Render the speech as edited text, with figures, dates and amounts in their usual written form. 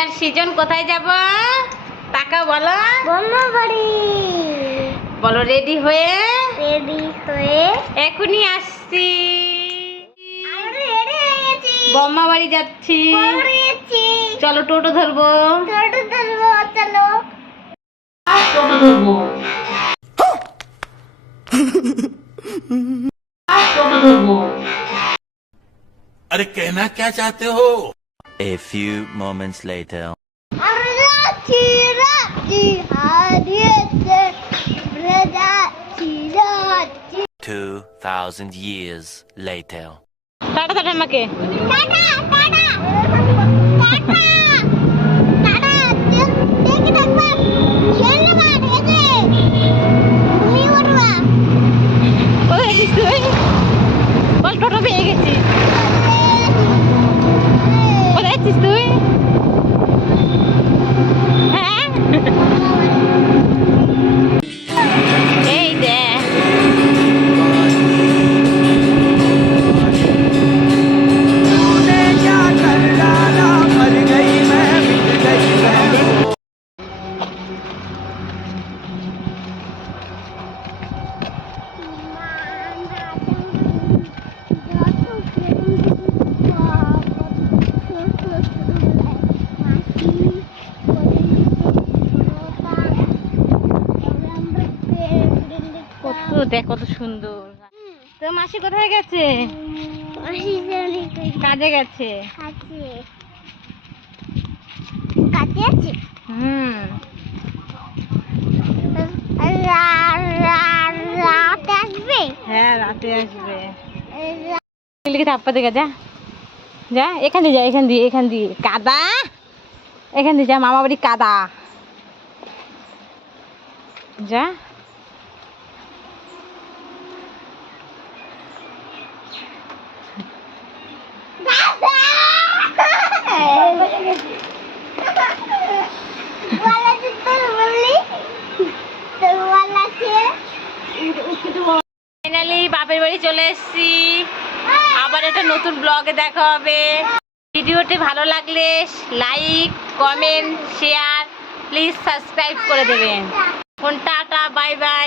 আর সৃজন কোথায় যাব? টাকা বলো। বম্মা বাড়ি। বলো রেডি হয়ে এখনই আসছি। বম্মা বাড়ি যাচ্ছি। চলো টোটো ধরবো। চলো। টোটো ধরবো। টোটো ধরবো। अरे कहना क्या चाहते हो? A few moments later. 2,000 years later. Tata tata আমাকে। কোথায় যাচ্ছিস তুই? বল টোটো পেয়ে গেছি। কোথায় যাচ্ছিস তুই? হ্যাঁ এই দেখ দেখ কত সুন্দর। তো মাসি কোথায় গেছে? কাজে গেছে। হুম হ্যাঁ রাতে আসবে। লিখে থাপ্পা দিকে যা যা এখান দিয়ে যা এখান দিয়ে কাদা এখান দিয়ে যা মামা বাড়ি কাদা যা। ফাইনালি বাপের বাড়ি চলে এসেছি। আবার একটা নতুন ব্লগে দেখা হবে। ভিডিওটি ভালো লাগলে like comment share please subscribe করে দেবেন। Tata bye bye.